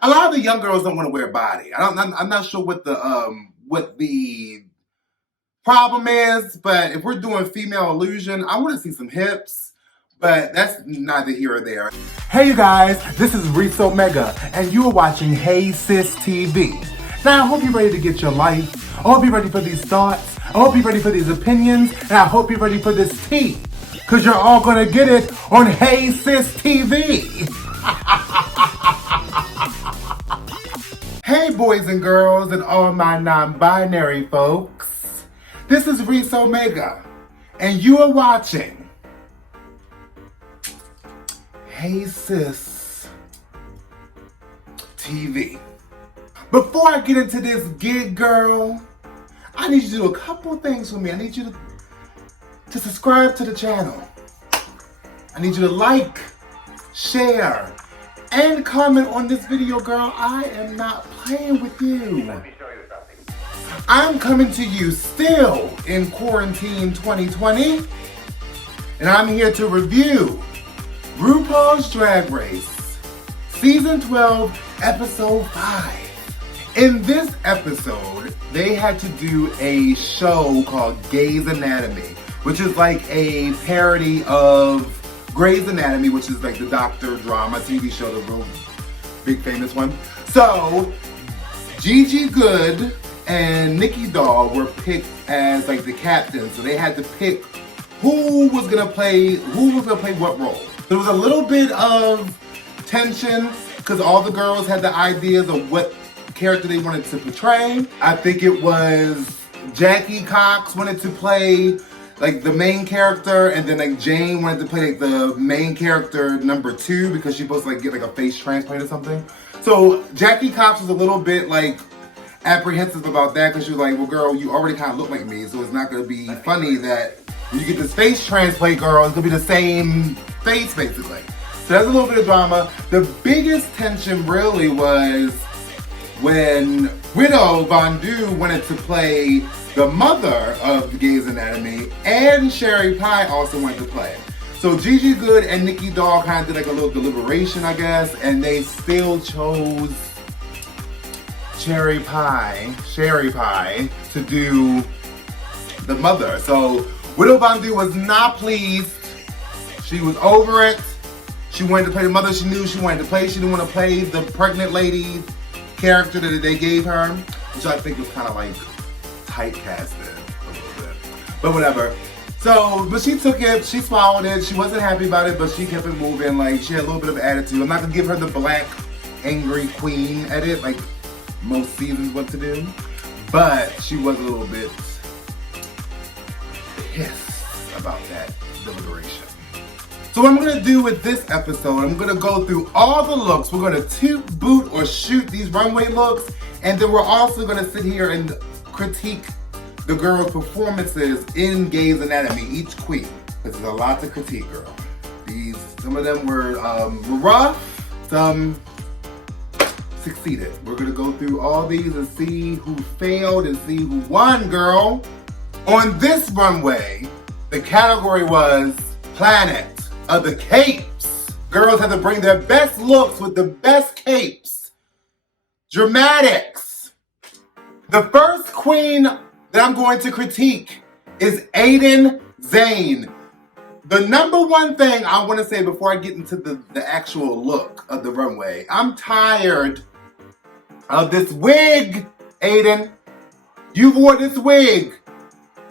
A lot of the young girls don't want to wear body. I'm not sure what the problem is, but if we're doing female illusion, I want to see some hips, but that's neither here or there. Hey you guys, this is Rupaul and you are watching Hey Sis TV. Now I hope you're ready to get your life. I hope you're ready for these thoughts. I hope you're ready for these opinions, and I hope you're ready for this tea, because you're all gonna get it on Hey Sis TV. Hey boys and girls and all my non-binary folks. This is Rupaul and you are watching Hey Sis TV. Before I get into this gig, girl, I need you to do a couple things for me. I need you to subscribe to the channel. I need you to like, share, and comment on this video, girl. I am not playing with you. Let me show you something. I'm coming to you still in quarantine 2020, and I'm here to review RuPaul's Drag Race, Season 12, Episode 5. In this episode, they had to do a show called Grey's Anatomy, which is like a parody of Grey's Anatomy, which is like the doctor drama TV show, the real big famous one. So, Gigi Goode and Nicki Doll were picked as like the captains. So they had to pick who was gonna play what role. There was a little bit of tension because all the girls had the ideas of what character they wanted to portray. I think it was Jackie Cox wanted to play like the main character, and then like Jane wanted to play like the main character number 2 because she's supposed to like get like a face transplant or something. So Jackie Cox was a little bit like apprehensive about that because she was like, well girl, you already kind of look like me, so it's not gonna be funny that when you get this face transplant, girl, it's gonna be the same face basically. So that's a little bit of drama. The biggest tension really was when Widow Von Du wanted to play the mother of Grey's Anatomy, and Sherry Pie also wanted to play. So Gigi Goode and Nicki Doll kind of did like a little deliberation, I guess, and they still chose Sherry Pie to do the mother. So Widow Von Du was not pleased. She was over it. She wanted to play the mother. She knew she wanted to play. She didn't want to play the pregnant lady character that they gave her, which I think was kind of like typecasted a little bit, but whatever. So, but she took it, she swallowed it, she wasn't happy about it, but she kept it moving. Like, she had a little bit of attitude. I'm not gonna give her the black, angry queen edit, like most seasons want to do, but she was a little bit pissed about that deliberation. So what I'm gonna do with this episode, I'm gonna go through all the looks. We're gonna toot, boot, or shoot these runway looks, and then we're also gonna sit here and critique the girls' performances in Grey's Anatomy, each queen. This is a lot to critique, girl. Some of them were rough, some succeeded. We're gonna go through all these and see who failed and see who won, girl. On this runway, the category was Planet of the Capes. Girls had to bring their best looks with the best capes. Dramatics. The first queen that I'm going to critique is Aiden Zane. The number one thing I want to say before I get into the actual look of the runway, I'm tired of this wig, Aiden. You've worn this wig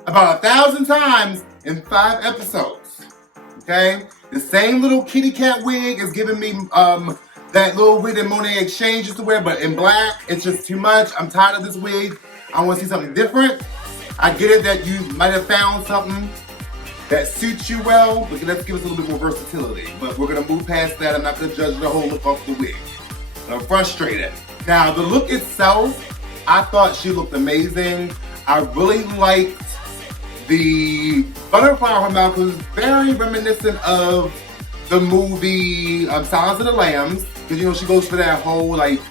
about 1,000 times in 5 episodes, okay? The same little kitty cat wig is giving me that little wig that Monet Exchange used to wear, but in black. It's just too much. I'm tired of this wig. I want to see something different. I get it that you might have found something that suits you well, but let's give us a little bit more versatility. But we're gonna move past that. I'm not gonna judge the whole look off the wig. But I'm frustrated. Now, the look itself, I thought she looked amazing. I really liked the butterfly on her mouth. It was very reminiscent of the movie Silence of the Lambs. Because, you know, she goes for that whole, like,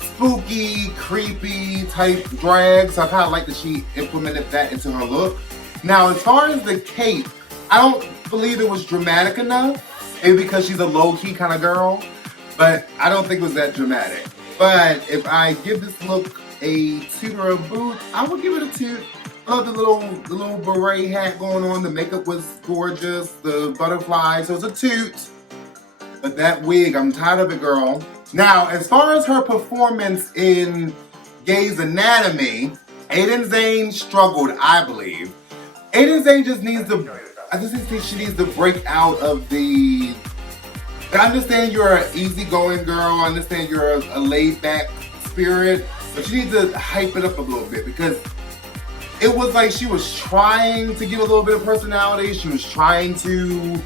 spooky, creepy type drag. So I kind of like that she implemented that into her look. Now, as far as the cape, I don't believe it was dramatic enough. Maybe because she's a low-key kind of girl. but I don't think it was that dramatic. But if I give this look a toot or a boot, I would give it a toot. I love the little beret hat going on. The makeup was gorgeous. The butterflies, so it's a toot. But that wig, I'm tired of it, girl. Now, as far as her performance in Grey's Anatomy, Aiden Zane struggled, I believe. Aiden Zane just needs to, I just think she needs to break out of the, I understand you're an easygoing girl, I understand you're a laid back spirit, but you need to hype it up a little bit because it was like she was trying to give a little bit of personality, she was trying to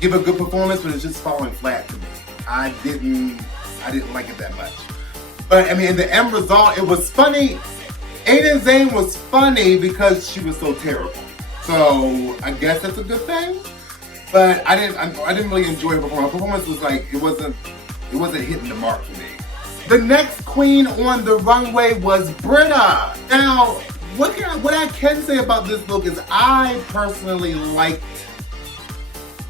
give a good performance, but it's just falling flat to me. I didn't like it that much. But I mean, in the end result, it was funny. Aiden Zane was funny because she was so terrible. So I guess that's a good thing. But I didn't really enjoy her performance. Her performance was like, it wasn't hitting the mark for me. The next queen on the runway was Britta. Now, what I can say about this look is I personally liked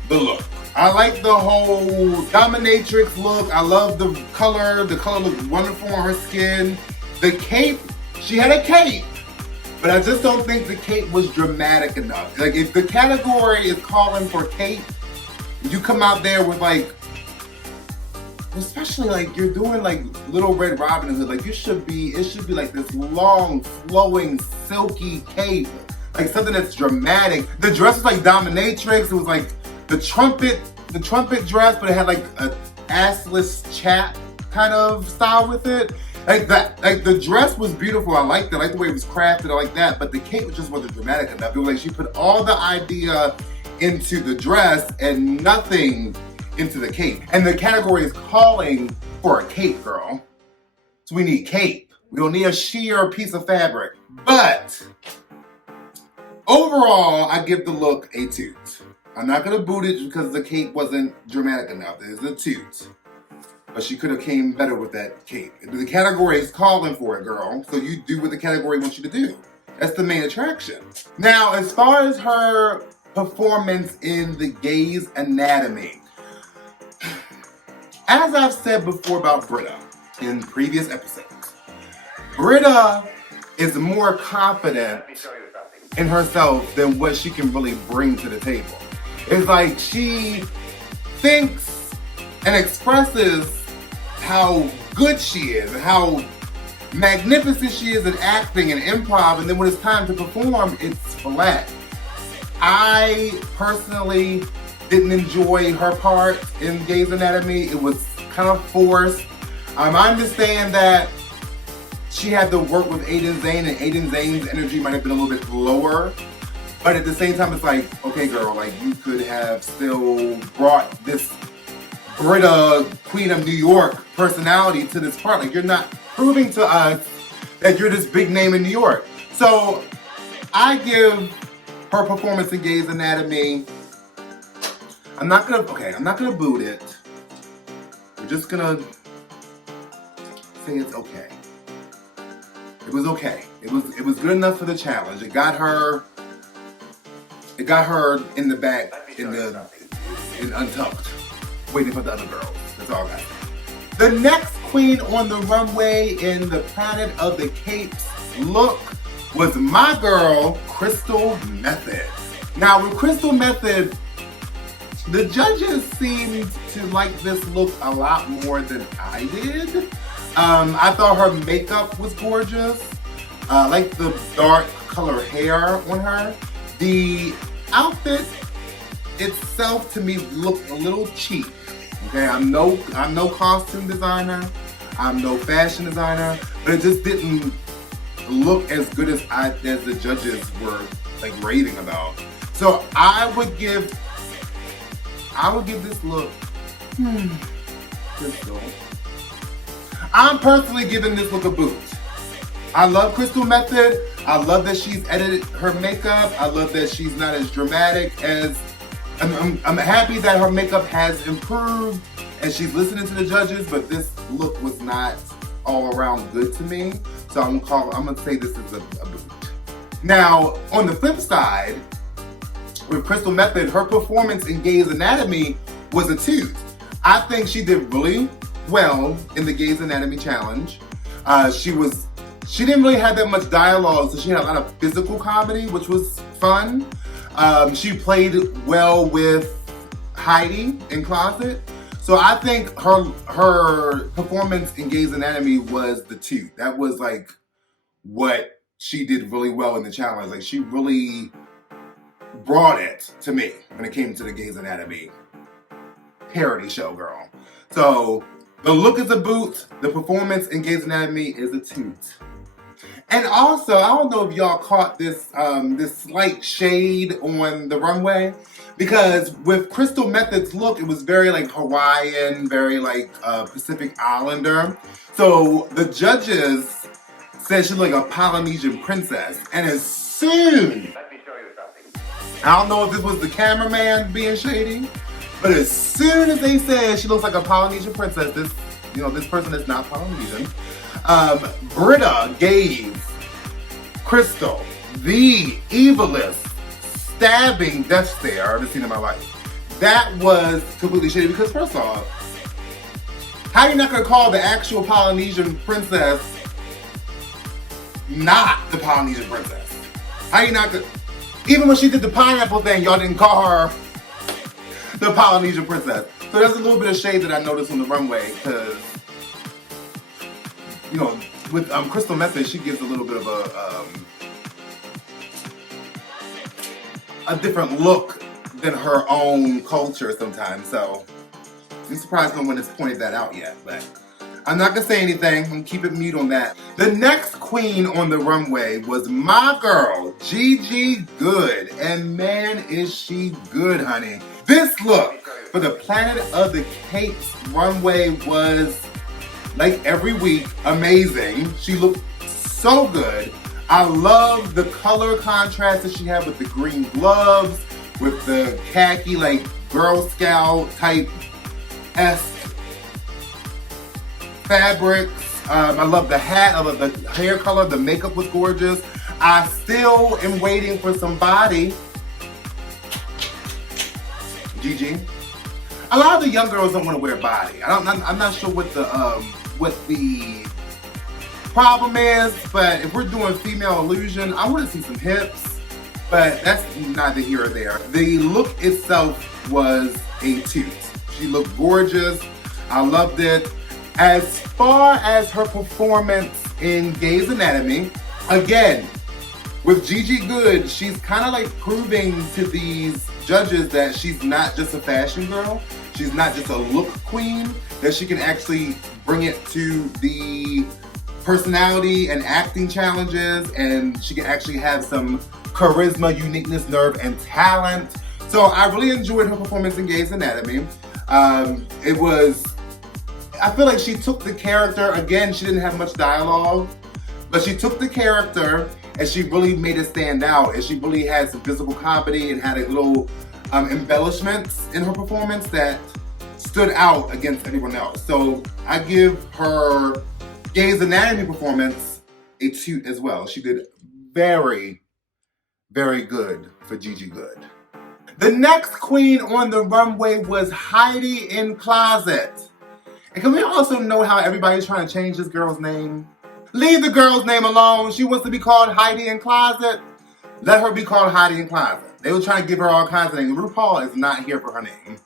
the look. I like the whole dominatrix look. I love the color. The color looked wonderful on her skin. The cape, she had a cape, but I just don't think the cape was dramatic enough. Like if the category is calling for cape, you come out there with like, especially like you're doing like Little Red Robin Hood, like it should be like this long, flowing, silky cape. Like something that's dramatic. The dress was like dominatrix. It was like the trumpet dress, but it had like a assless chap kind of style with it. Like the dress was beautiful. I liked it. I liked the way it was crafted. I like that. But the cape just wasn't dramatic enough. It was like she put all the idea into the dress and nothing into the cape. And the category is calling for a cape, girl. So we need cape. We don't need a sheer piece of fabric. But overall, I give the look a toot. I'm not gonna boot it because the cape wasn't dramatic enough. It's a toot. But she could have came better with that cape. The category is calling for it, girl. So you do what the category wants you to do. That's the main attraction. Now, as far as her performance in the Grey's Anatomy, as I've said before about Britta in previous episodes, Britta is more confident in herself than what she can really bring to the table. It's like she thinks and expresses how good she is and how magnificent she is at acting and improv, and then when it's time to perform, it's flat. I personally didn't enjoy her part in Grey's Anatomy. It was kind of forced. I understand that she had to work with Aiden Zane, and Aiden Zane's energy might have been a little bit lower. But at the same time, it's like, okay, girl, like you could have still brought this Britta, Queen of New York personality to this part. Like you're not proving to us that you're this big name in New York. So I give her performance in Grey's Anatomy, I'm not gonna boot it. We're just gonna say it's okay. It was okay. It was good enough for the challenge. It got her in the back in untucked, waiting for the other girls. That's all I got. The next queen on the runway in the Planet of the Capes look was my girl, Crystal Method. Now with Crystal Method, the judges seemed to like this look a lot more than I did. I thought her makeup was gorgeous. I like the dark color hair on her. The outfit itself to me looked a little cheap. Okay, I'm no costume designer. I'm no fashion designer, but it just didn't look as good as the judges were like raving about. So I would give this look. Crystal. I'm personally giving this look a boot. I love Crystal Method. I love that she's edited her makeup. I love that she's not as dramatic as. I'm happy that her makeup has improved and she's listening to the judges, but this look was not all around good to me. So I'm gonna say this is a boot. Now, on the flip side, with Crystal Method, her performance in Grey's Anatomy was a toot. I think she did really, well in the Gays Anatomy Challenge. She didn't really have that much dialogue, so she had a lot of physical comedy, which was fun. She played well with Heidi in Closet. So I think her performance in Gays Anatomy was the toot. That was like what she did really well in the challenge. Like, she really brought it to me when it came to the Gays Anatomy parody show, girl. So the look is a boot. The performance in Gays Anatomy is a toot. And also, I don't know if y'all caught this this slight shade on the runway, because with Crystal Method's look, it was very like Hawaiian, very like Pacific Islander. So the judges said she looked like a Polynesian princess. And as soon, Let me show you something. I don't know if this was the cameraman being shady, but as soon as they said she looks like a Polynesian princess, this person is not Polynesian. Britta gave Crystal the evilest stabbing death stare I've ever seen in my life. That was completely shady, because first off, how you not gonna call the actual Polynesian princess not the Polynesian princess? How you not gonna, even when she did the pineapple thing, y'all didn't call her the Polynesian princess. So there's a little bit of shade that I noticed on the runway, because with Crystal Method, she gives a little bit of a different look than her own culture sometimes. So I'm surprised no one has pointed that out yet, but I'm not gonna say anything. I'm gonna keep it mute on that. The next queen on the runway was my girl, Gigi Goode, and man, is she good, honey. This look for the Planet of the Capes runway was, like every week, amazing. She looked so good. I love the color contrast that she had with the green gloves, with the khaki, like Girl Scout type esque fabrics. I love the hat, I love the hair color, the makeup was gorgeous. I still am waiting for somebody. Gigi. A lot of the young girls don't want to wear body. I'm not sure what the problem is, but if we're doing female illusion, I want to see some hips, but that's neither here or there. The look itself was a toot. She looked gorgeous. I loved it. As far as her performance in Gays Anatomy, again, with Gigi Goode, she's kind of like proving to these judges that she's not just a fashion girl. She's not just a look queen, that she can actually bring it to the personality and acting challenges, and she can actually have some charisma, uniqueness, nerve, and talent. So I really enjoyed her performance in Gays Anatomy. I feel like she took the character, again, she didn't have much dialogue, but she took the character and she really made it stand out, and she really had some physical comedy and had a little embellishments in her performance that stood out against everyone else. So I give her Gays Anatomy performance a toot as well. She did very, very good for Gigi Goode. The next queen on the runway was Heidi in Closet. And can we also know how everybody's trying to change this girl's name? Leave the girl's name alone. She wants to be called Heidi in Closet. Let her be called Heidi in Closet. They were trying to give her all kinds of names. RuPaul is not here for her name.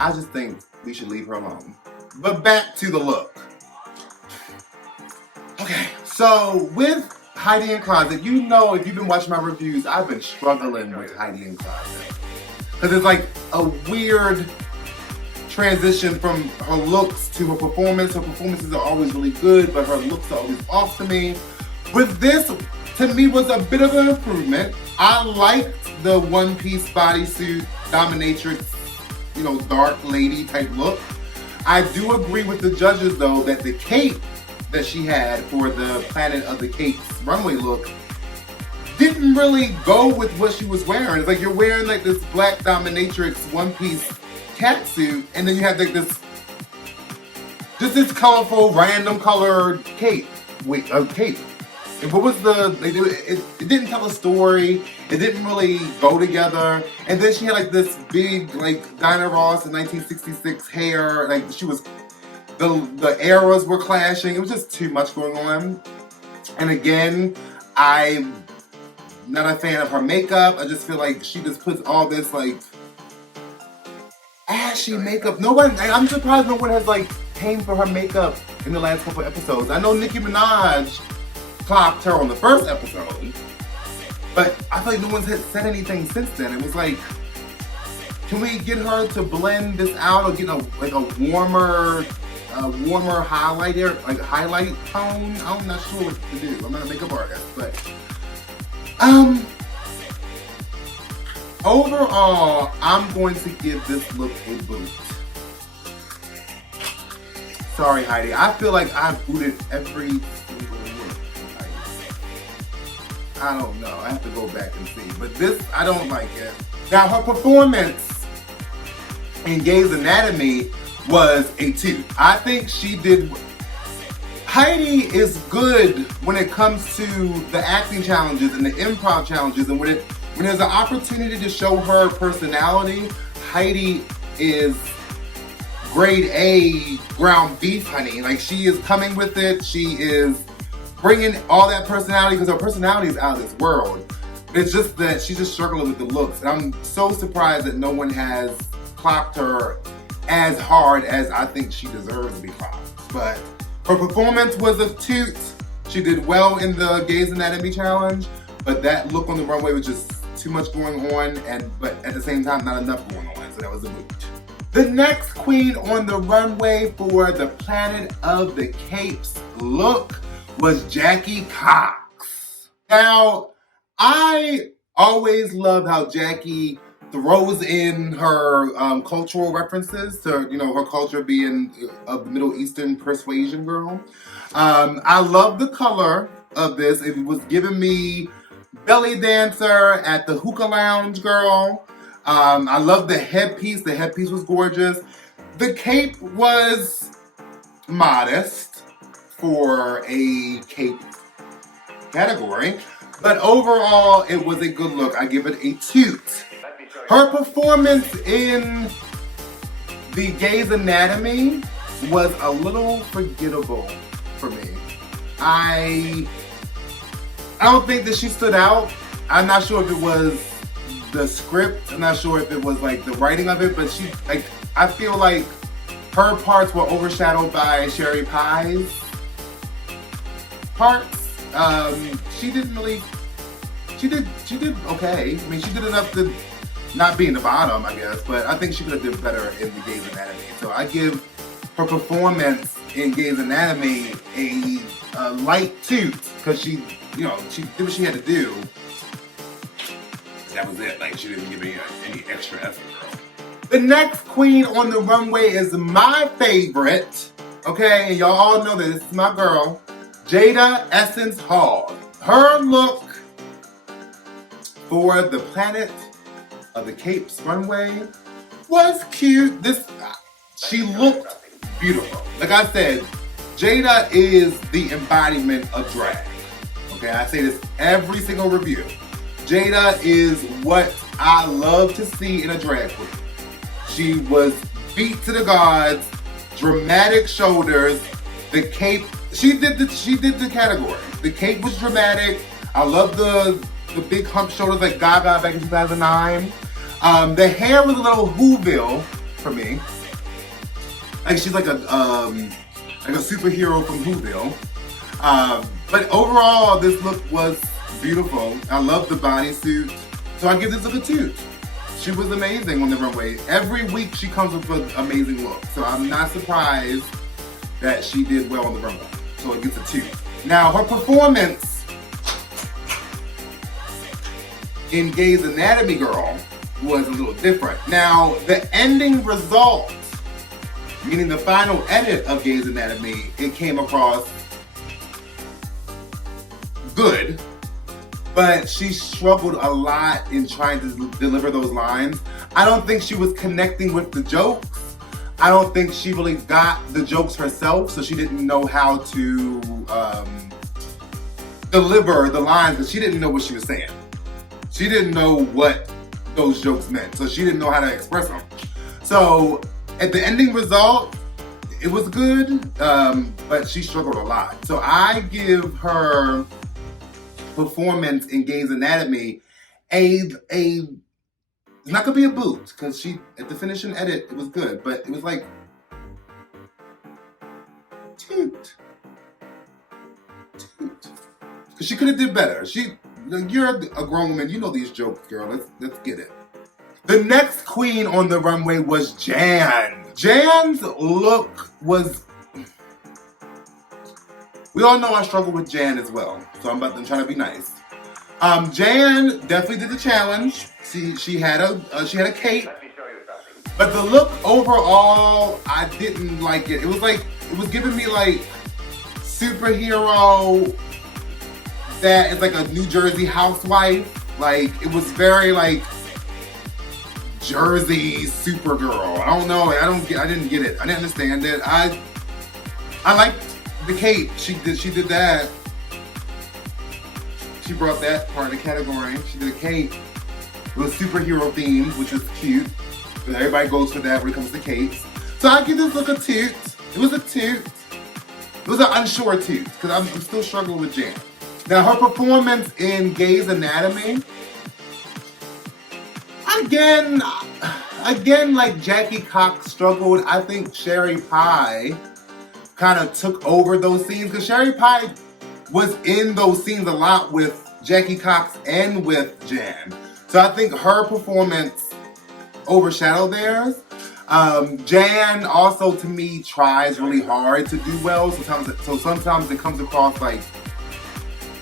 I just think we should leave her alone. But back to the look. Okay, so with Heidi in Closet, you know, if you've been watching my reviews, I've been struggling with Heidi in Closet. Because it's like a weird transition from her looks to her performance. Her performances are always really good, but her looks are always off to me. With this, to me, was a bit of an improvement. I liked the one-piece bodysuit, dominatrix, dark lady type look. I do agree with the judges, though, that the cape that she had for the Planet of the Capes runway look didn't really go with what she was wearing. It's like you're wearing like this black dominatrix one-piece catsuit, and then you have like this colorful, random colored cape. And what was it didn't tell a story. It didn't really go together. And then she had like this big, like Diana Ross in 1966 hair. Like The eras were clashing. It was just too much going on. And again, I'm not a fan of her makeup. I just feel like she just puts all this like ashy makeup. I'm surprised no one has like came for her makeup in the last couple episodes. I know Nicki Minaj clocked her on the first episode, but I feel like no one's said anything since then. It was like, can we get her to blend this out or get a warmer highlight tone? I'm not sure what to do. I'm not a makeup artist, but overall, I'm going to give this look a boot. Sorry, Heidi. I feel like I booted every single look. I don't know. I have to go back and see. But this, I don't like it. Now, her performance in Grey's Anatomy was a 2. I think she did. Heidi is good when it comes to the acting challenges and the improv challenges, and when there's an opportunity to show her personality, Heidi is grade A ground beef, honey. Like, she is coming with it. She is bringing all that personality because her personality is out of this world. It's just that she's just struggling with the looks, and I'm so surprised that no one has clocked her as hard as I think she deserves to be clocked. But her performance was a toot. She did well in the Grey's Anatomy challenge, but that look on the runway was just too much going on, but at the same time, not enough going on, so that was a boot. The next queen on the runway for the Planet of the Capes look was Jackie Cox. Now, I always love how Jackie throws in her cultural references to, her culture being of the Middle Eastern persuasion girl. I love the color of this. It was giving me belly dancer at the hookah lounge girl. I love the headpiece. The headpiece was gorgeous. The cape was modest for a cape category, but overall it was a good look. I give it a toot. Her performance in the Grey's Anatomy was a little forgettable for me. I don't think that she stood out. I'm not sure if it was the script. I'm not sure if it was like the writing of it, but I feel like her parts were overshadowed by Sherry Pie's parts. She did okay. I mean, she did enough to not be in the bottom, I guess, but I think she could have did better in the Grey's Anatomy. So I give her performance in Grey's Anatomy a light toot, because she did what she had to do. That was it. Like, she didn't give me any extra effort, girl. The next queen on the runway is my favorite. Okay, and y'all all know this. This is my girl, Jada Essence Hall. Her look for the Planet of the Capes runway was cute. She looked beautiful. Like I said, Jada is the embodiment of drag. Okay, I say this every single review. Jada is what I love to see in a drag queen. She was beat to the gods, dramatic shoulders, the cape. She did the category. The cape was dramatic. I love the big hump shoulders like Gaga back in 2009. The hair was a little Whoville for me. Like, she's like a superhero from Whoville. But overall, this look was beautiful. I love the bodysuit. So I give this look a toot. She was amazing on the runway. Every week she comes with an amazing look. So I'm not surprised that she did well on the runway. So it gets a toot. Now, her performance in Grey's Anatomy Girl was a little different. Now, the ending result, meaning the final edit of Grey's Anatomy, it came across good, but she struggled a lot in trying to deliver those lines. I don't think she was connecting with the jokes. I don't think she really got the jokes herself, so she didn't know how to deliver the lines, because she didn't know what she was saying. She didn't know what those jokes meant, so she didn't know how to express them. So at the ending result, it was good, but she struggled a lot. So I give her performance in Grey's Anatomy it's not gonna be a boot, because she, at the finishing edit, it was good, but it was like, toot. Because she could have did better. You're a grown woman, you know these jokes, girl. Let's get it. The next queen on the runway was Jan. Jan's look was... We all know I struggle with Jan as well, so I'm trying to be nice. Jan definitely did the challenge. She had a cape, but the look overall, I didn't like it. It was giving me like superhero that is like a New Jersey housewife. Like, it was very like Jersey Supergirl. I don't know. I didn't get it. I didn't understand it. I liked the cape. She did that. She brought that part of the category. She did a cape. It was superhero themed, which was cute. But everybody goes for that when it comes to capes. So I give this look a toot. It was a toot. It was an unsure toot, because I'm still struggling with Jan. Now, her performance in Grey's Anatomy, again, like Jackie Cox struggled. I think Sherry Pie kind of took over those scenes, because Sherry Pie was in those scenes a lot with Jackie Cox and with Jan. So I think her performance overshadowed theirs. Jan also, to me, tries really hard to do well. Sometimes it comes across like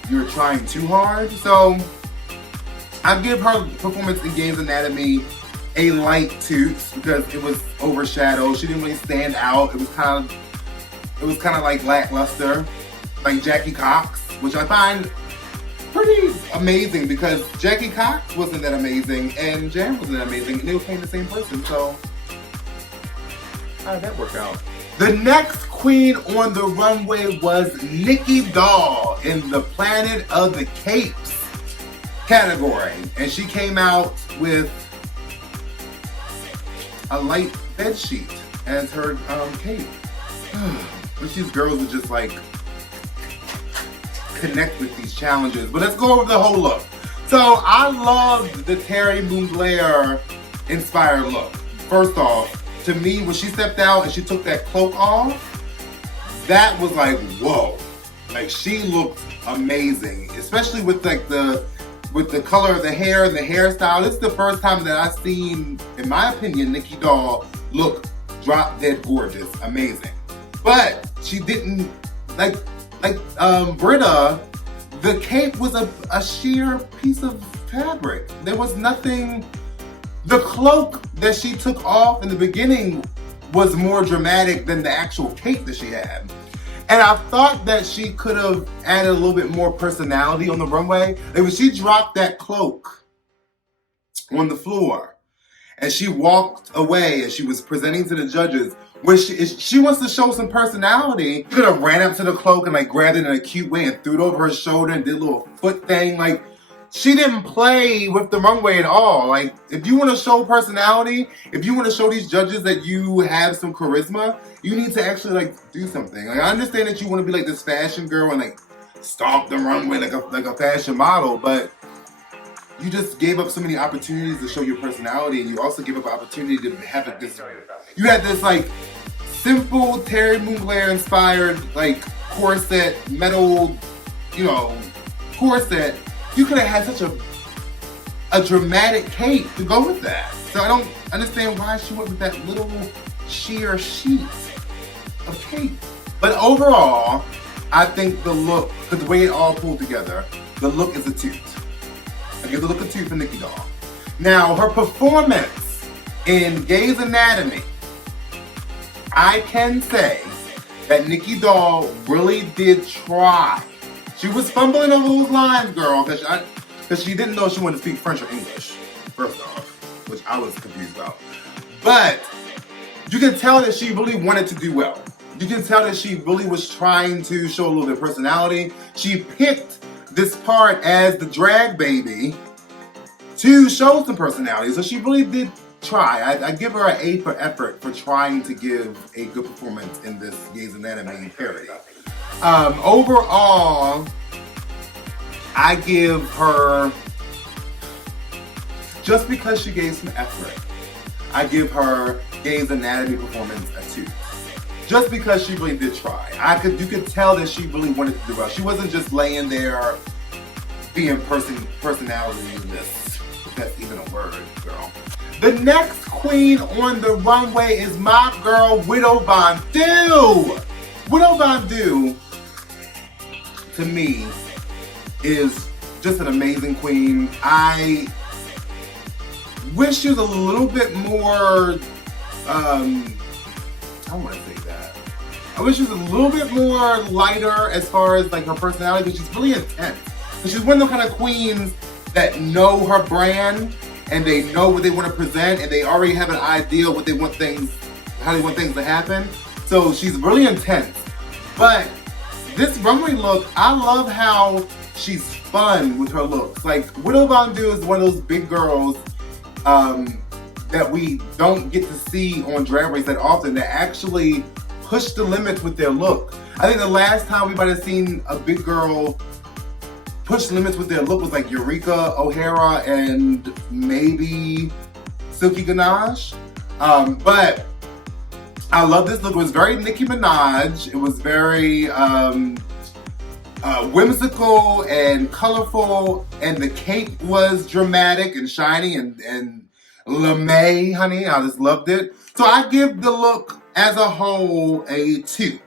you're trying too hard. So I give her performance in Grey's Anatomy a light toot, because it was overshadowed. She didn't really stand out. It was kind of like lackluster, like Jackie Cox, which I find pretty amazing, because Jackie Cox wasn't that amazing and Jan wasn't that amazing, and they were playing the same person. So how did that work out? The next queen on the runway was Nicki Doll in the Planet of the Capes category, and she came out with a light bed sheet as her cape. Which these girls would just like connect with these challenges. But let's go over the whole look. So I loved the Terry Mugler inspired look. First off, to me, when she stepped out and she took that cloak off, that was like, whoa. Like, she looked amazing, especially with like the color of the hair and the hairstyle. This is the first time that I've seen, in my opinion, Nicki Doll look drop dead gorgeous, amazing. But she didn't, like Britta, the cape was a sheer piece of fabric. There was nothing. The cloak that she took off in the beginning was more dramatic than the actual cape that she had. And I thought that she could have added a little bit more personality on the runway. Like, when she dropped that cloak on the floor and she walked away and she was presenting to the judges, where she wants to show some personality, she could have ran up to the cloak and like grabbed it in a cute way and threw it over her shoulder and did a little foot thing. Like, she didn't play with the runway at all. Like, if you want to show personality, if you want to show these judges that you have some charisma, you need to actually like do something. Like, I understand that you want to be like this fashion girl and like stomp the runway like a fashion model, but you just gave up so many opportunities to show your personality, and you also gave up an opportunity to have this. You had this like simple Terry Mugler inspired like corset, metal, corset. You could have had such a dramatic cape to go with that. So I don't understand why she went with that little sheer sheet of cape. But overall, I think the look, because the way it all pulled together, the look is a toot. I give the look a toot for Nicki Doll. Now, her performance in Grey's Anatomy, I can say that Nicki Doll really did try. She was fumbling over those lines, girl, because she didn't know she wanted to speak French or English, first off, which I was confused about. But you can tell that she really wanted to do well. You can tell that she really was trying to show a little bit of personality. She picked this part as the drag baby to show some personality. So she really did try. I give her an A for effort for trying to give a good performance in this Grey's Anatomy parody. Overall, I give her, just because she gave some effort, I give her Grey's Anatomy performance a 2. Just because she really did try. You could tell that she really wanted to do well. She wasn't just laying there being personality-less, if that's even a word, girl. The next queen on the runway is my girl, Widow Von Du. Widow Von Du, to me, is just an amazing queen. I wish she was a little bit more, I want to say that. I wish she was a little bit more lighter as far as like her personality, because she's really intense. And she's one of the kind of queens that know her brand and they know what they want to present and they already have an idea what they want things, how they want things to happen. So she's really intense. But this runway look, I love how she's fun with her looks. Like, Widow Von Du is one of those big girls that we don't get to see on Drag Race that often, that actually push the limits with their look. I think the last time we might have seen a big girl push the limits with their look was like Eureka O'Hara and maybe Silky Ganache. But I love this look. It was very Nicki Minaj. It was very whimsical and colorful, and the cape was dramatic and shiny and LeMay, honey. I just loved it. So I give the look as a whole a 2.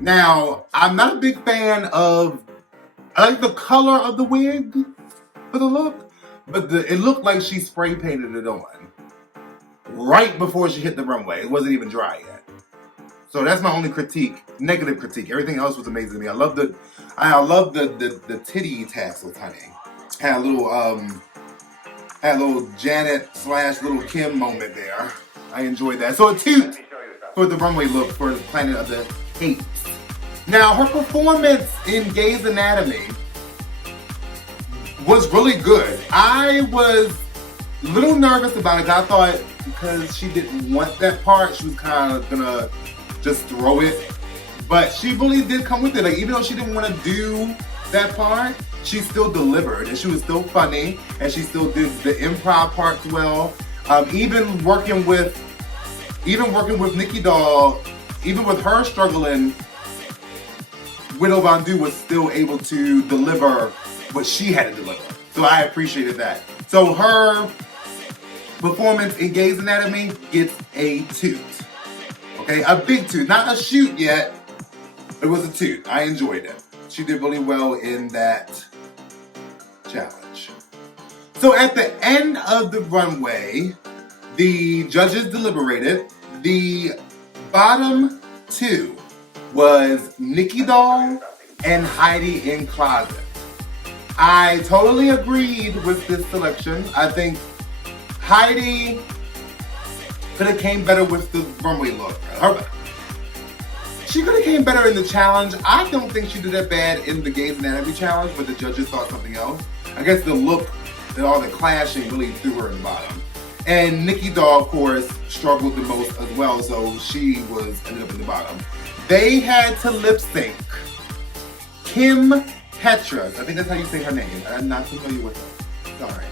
Now, I'm not a big fan of, I like the color of the wig for the look, but it looked like she spray painted it on right before she hit the runway. It wasn't even dry yet. So that's my only critique, negative critique. Everything else was amazing to me. I love the titty tassels, honey. Had a little Janet / little Kim moment there. I enjoyed that. So a 2 for the runway look for the Planet of the Apes. Now, her performance in Grey's Anatomy was really good. I was a little nervous about it. I thought because she didn't want that part, she was kind of gonna just throw it. But she really did come with it. Like, even though she didn't want to do that part, she still delivered, and she was still funny, and she still did the improv parts well. Even working with Nicki Doll, even with her struggling, Widow Von Du was still able to deliver what she had to deliver. So I appreciated that. So her performance in Grey's Anatomy gets a 2. Okay, a big 2, not a shoot yet. It was a 2. I enjoyed it. She did really well in that challenge. So at the end of the runway, the judges deliberated. The bottom 2 was Nicki Doll and Heidi in Closet. I totally agreed with this selection. I think Heidi could have came better with the runway look. She could have came better in the challenge. I don't think she did that bad in the Grey's Anatomy challenge, but the judges thought something else. I guess the look and all the clashing really threw her in the bottom. And Nicki Doll, of course, struggled the most as well, so she ended up in the bottom. They had to lip sync Kim Petras. I think that's how you say her name. I'm not familiar with her. Sorry.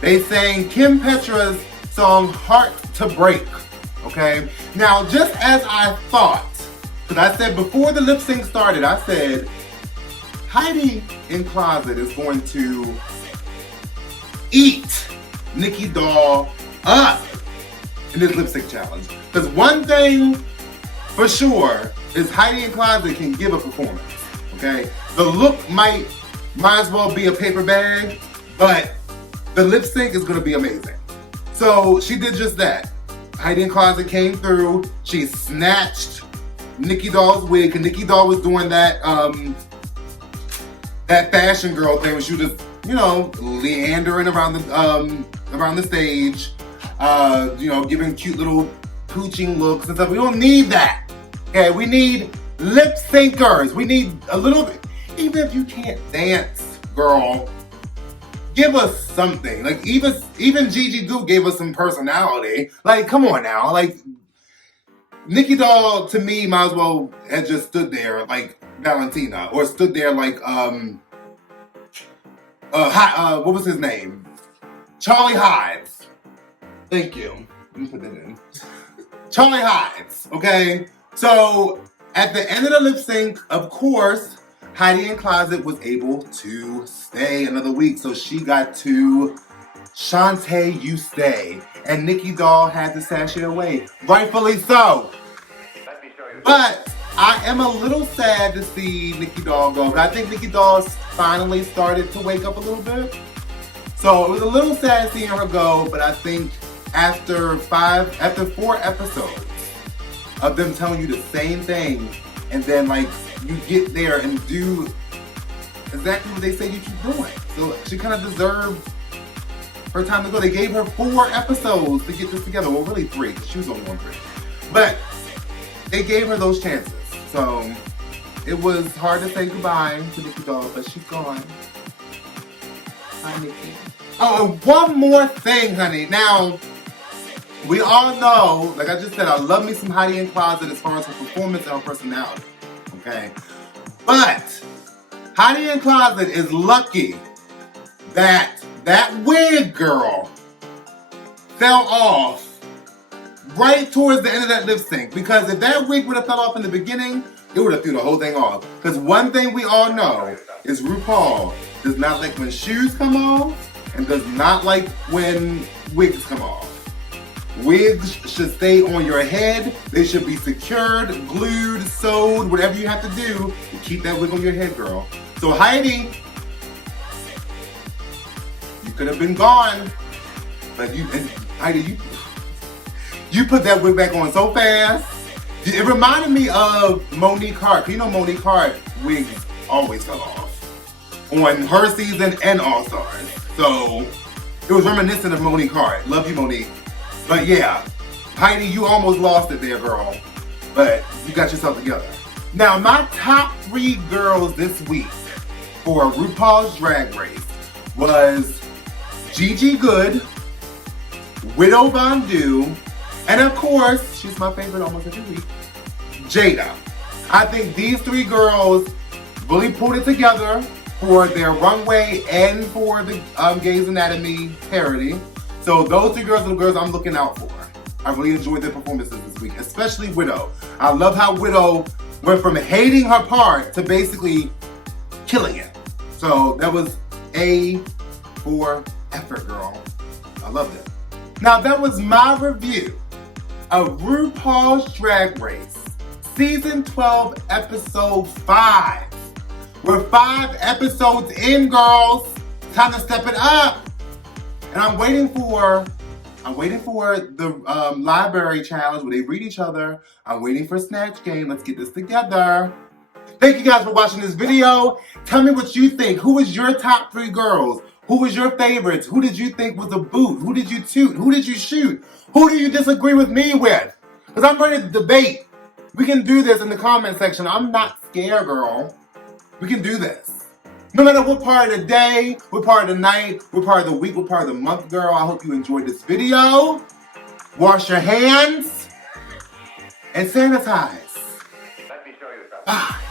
They sang Kim Petras' song Heart to Break. Okay? Now, just as I thought, because I said before the lip sync started, I said Heidi in Closet is going to eat Nicki Doll up in this lip sync challenge. Because one thing for sure is Heidi in Closet can give a performance. Okay? The look might as well be a paper bag, but the lip sync is going to be amazing. So she did just that. Heidi in Closet came through. She snatched Nicki Doll's wig, and Nicki Doll was doing that that fashion girl thing where she was just, leandering around the stage, giving cute little pooching looks and stuff. We don't need that. Okay, we need lip syncers. We need a little bit. Even if you can't dance, girl, give us something. Like even Gigi Goop gave us some personality. Like, come on now. Like, Nicki Doll to me might as well have just stood there like Valentina, or stood there like what was his name? Charlie Hides. Thank you. Let me put that in. Charlie Hides. Okay. So at the end of the lip sync, of course, Heidi N Closet was able to stay another week. So she got to Shantae, You Stay. And Nicki Doll had to sashay away. Rightfully so. But I am a little sad to see Nicki Doll go. But I think Nicki Doll finally started to wake up a little bit. So it was a little sad seeing her go. But I think after 4 episodes of them telling you the same thing, and then like you get there and do exactly what they say you keep doing. So she kind of deserved her time to go. They gave her 4 episodes to get this together. Well, really 3, because she was only on 3. But they gave her those chances. So it was hard to say goodbye to Nicki Doll, but she's gone. Bye, Nicki. Oh, and one more thing, honey. Now, we all know, like I just said, I love me some Heidi N Closet as far as her performance and her personality. Okay? But Heidi N Closet is lucky that wig girl fell off right towards the end of that lip sync. Because if that wig would have fell off in the beginning, it would have threw the whole thing off. Because one thing we all know is RuPaul does not like when shoes come off and does not like when wigs come off. Wigs should stay on your head. They should be secured, glued, sewed, whatever you have to do to keep that wig on your head, girl. So Heidi, you could have been gone, but Heidi, you put that wig back on so fast. It reminded me of Monique Hart. You know Monique Hart wigs always fell off on her season and All Stars. So it was reminiscent of Monique Hart. Love you, Monique. But yeah, Heidi, you almost lost it there, girl. But you got yourself together. Now, my top 3 girls this week for RuPaul's Drag Race was Gigi Goode, Widow Von'Du, and of course, she's my favorite almost every week, Jada. I think these 3 girls really pulled it together for their runway and for the Grey's Anatomy parody. So those 3 girls are the girls I'm looking out for. I really enjoyed their performances this week, especially Widow. I love how Widow went from hating her part to basically killing it. So that was A for effort, girl. I loved it. Now that was my review of RuPaul's Drag Race, Season 12, Episode 5. We're 5 episodes in, girls. Time to step it up. And I'm waiting for the library challenge where they read each other. I'm waiting for Snatch Game. Let's get this together. Thank you guys for watching this video. Tell me what you think. Who was your top 3 girls? Who was your favorites? Who did you think was a boot? Who did you toot? Who did you shoot? Who do you disagree with me with? Because I'm ready to debate. We can do this in the comment section. I'm not scared, girl. We can do this. No matter what part of the day, what part of the night, what part of the week, what part of the month, girl, I hope you enjoyed this video. Wash your hands and sanitize. Let me show you something. Bye.